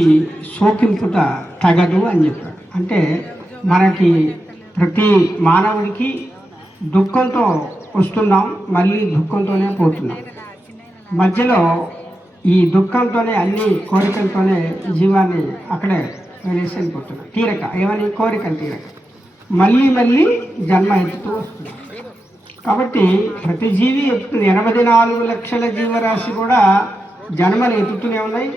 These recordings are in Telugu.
ఈ శోకింపుట తగదు అని చెప్పాడు. అంటే మనకి ప్రతి మానవుడికి దుఃఖంతో వస్తున్నాం, మళ్ళీ దుఃఖంతోనే పోతున్నాం. మధ్యలో ఈ దుఃఖంతోనే అన్ని కోరికలతోనే జీవాన్ని అక్కడే వదిలేసి వెళ్ళిపోతున్నాం. తీరక ఏమని కోరికలు తీరక మళ్ళీ మళ్ళీ జన్మ ఎత్తుతూ వస్తున్నాం. కాబట్టి ప్రతి జీవి ఎత్తుతుంది. 84 లక్షల జీవరాశి కూడా జన్మలు ఎత్తుతూనే ఉన్నాయి.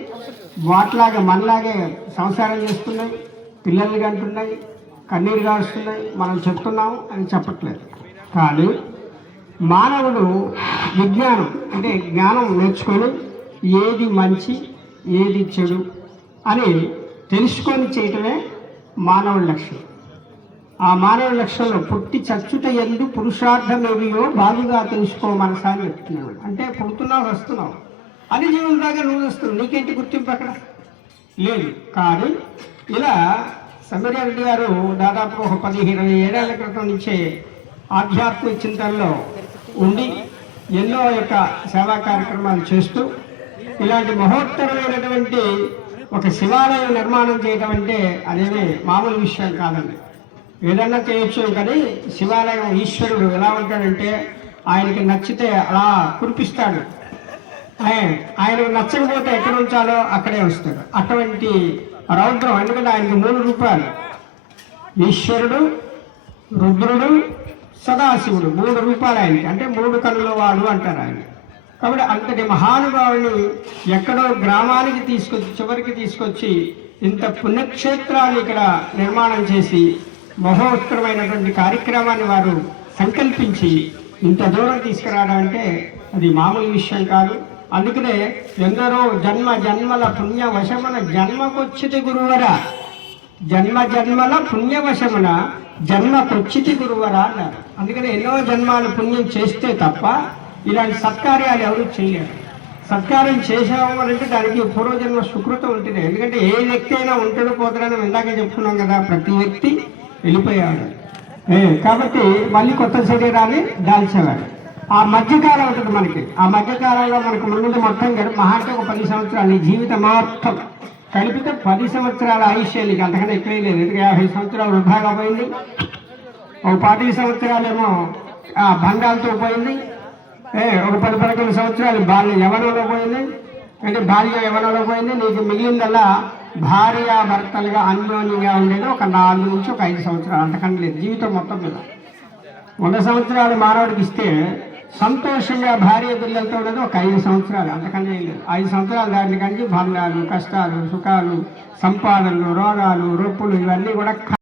వాటిలాగా మనలాగే సంసారం చేస్తున్నాయి, పిల్లలు కంటున్నాయి, కన్నీరు కారుస్తున్నాయి. మనం చెప్తున్నాం అని చెప్పట్లేదు. కానీ మానవుడు విజ్ఞానం అంటే జ్ఞానం నేర్చుకొని ఏది మంచి ఏది చెడు అని తెలుసుకొని చేయటమే మానవుడి లక్ష్యం. ఆ మానవుడి లక్ష్యంలో పుట్టి చచ్చుట ఎందు పురుషార్థమేవియో బాగుగా తెలుసుకో మనసాన్ని చెప్తున్నాడు. అంటే పుడుతున్నావు వస్తున్నావు అని జీవనం దాకా నువ్వు వస్తున్నావు, నీకేంటి గుర్తింపు అక్కడ లేదు. కానీ ఇలా సమీరారెడ్డి గారు దాదాపు ఒక 10-20 ఏళ్ల క్రితం నుంచే ఆధ్యాత్మిక చింతనలో ఉండి ఎన్నో యొక్క సేవా కార్యక్రమాలు చేస్తూ ఇలాంటి మహోత్తరమైనటువంటి ఒక శివాలయం నిర్మాణం చేయడం అంటే అదేమీ మామూలు విషయం కాదండి. ఏదన్నా చేయొచ్చు, కానీ శివాలయం ఈశ్వరుడు ఎలా ఉంటాడంటే ఆయనకి నచ్చితే అలా కురిపిస్తాడు. ఆయనకు నచ్చకపోతే ఎక్కడ ఉంచాలో అక్కడే ఉంచుతాడు. అటువంటి రౌద్రం, ఎందుకంటే ఆయనకి 3 రూపాయలు, ఈశ్వరుడు, రుద్రుడు, సదాశివుడు 3 రూపాయలు ఆయనకి. అంటే 3 కన్నుల వాడు అంటారు ఆయన. కాబట్టి అంతటి మహానుభావుని ఎక్కడో గ్రామానికి తీసుకొచ్చి చివరికి తీసుకొచ్చి ఇంత పుణ్యక్షేత్రాన్ని ఇక్కడ నిర్మాణం చేసి మహోత్తరమైనటువంటి కార్యక్రమాన్ని వారు సంకల్పించి ఇంత దూరం తీసుకురావడం అంటే అది మామూలు విషయం కాదు. అందుకనే ఎందరో జన్మ జన్మల పుణ్యవశమున జన్మకొచ్చితి గురువరా, జన్మ జన్మల పుణ్యవశమున జన్మకొచ్చితి గురువరా అన్నారు. అందుకని ఎన్నో జన్మాలు పుణ్యం చేస్తే తప్ప ఇలాంటి సత్కార్యాలు ఎవరు చేయలేరు. సత్కారం చేసాము అంటే దానికి పూర్వజన్మ సుకృతం ఉంటుంది. ఎందుకంటే ఏ వ్యక్తి అయినా ఉంటాడు పోతాడని ఇందాకే చెప్పుకున్నాం కదా, ప్రతి వ్యక్తి వెళ్ళిపోయాడు. కాబట్టి మళ్ళీ కొత్త శరీరాన్ని దాల్చేవాడు. ఆ మధ్యకాలం ఉంటుంది మనకి. ఆ మధ్యకాలంలో మనకు ముందు మొత్తం మహా అంటే ఒక 10 సంవత్సరాలు నీ జీవితం మొత్తం కలిపితే 10 సంవత్సరాల ఆయుష్యానికి అంతకన్నా ఎక్కువ లేదు. ఎందుకంటే 50 సంవత్సరాలు వృద్ధాగా పోయింది, ఒక 40 సంవత్సరాలేమో బంధాలతో పోయింది, ఒక 10-11 సంవత్సరాలు బాల్య యవనంలో పోయింది. అంటే బాల్య యవనంలో పోయింది. నీకు మిగిలిందల్లా భార్యాభర్తలుగా అన్యోన్యంగా ఉండేది ఒక 4 నుంచి ఒక 5 సంవత్సరాలు, అంతకన్నా లేదు జీవితం మొత్తం మీద. 100 సంవత్సరాలు మానవుడికి ఇస్తే సంతోషంగా భార్య పిల్లలతో ఉండేది ఒక 5 సంవత్సరాలు, అంతకన్నా లేదు. 5 సంవత్సరాలు దాని కానీ బంధాలు, కష్టాలు, సుఖాలు, సంపాదనలు, రోగాలు, రొప్పులు ఇవన్నీ కూడా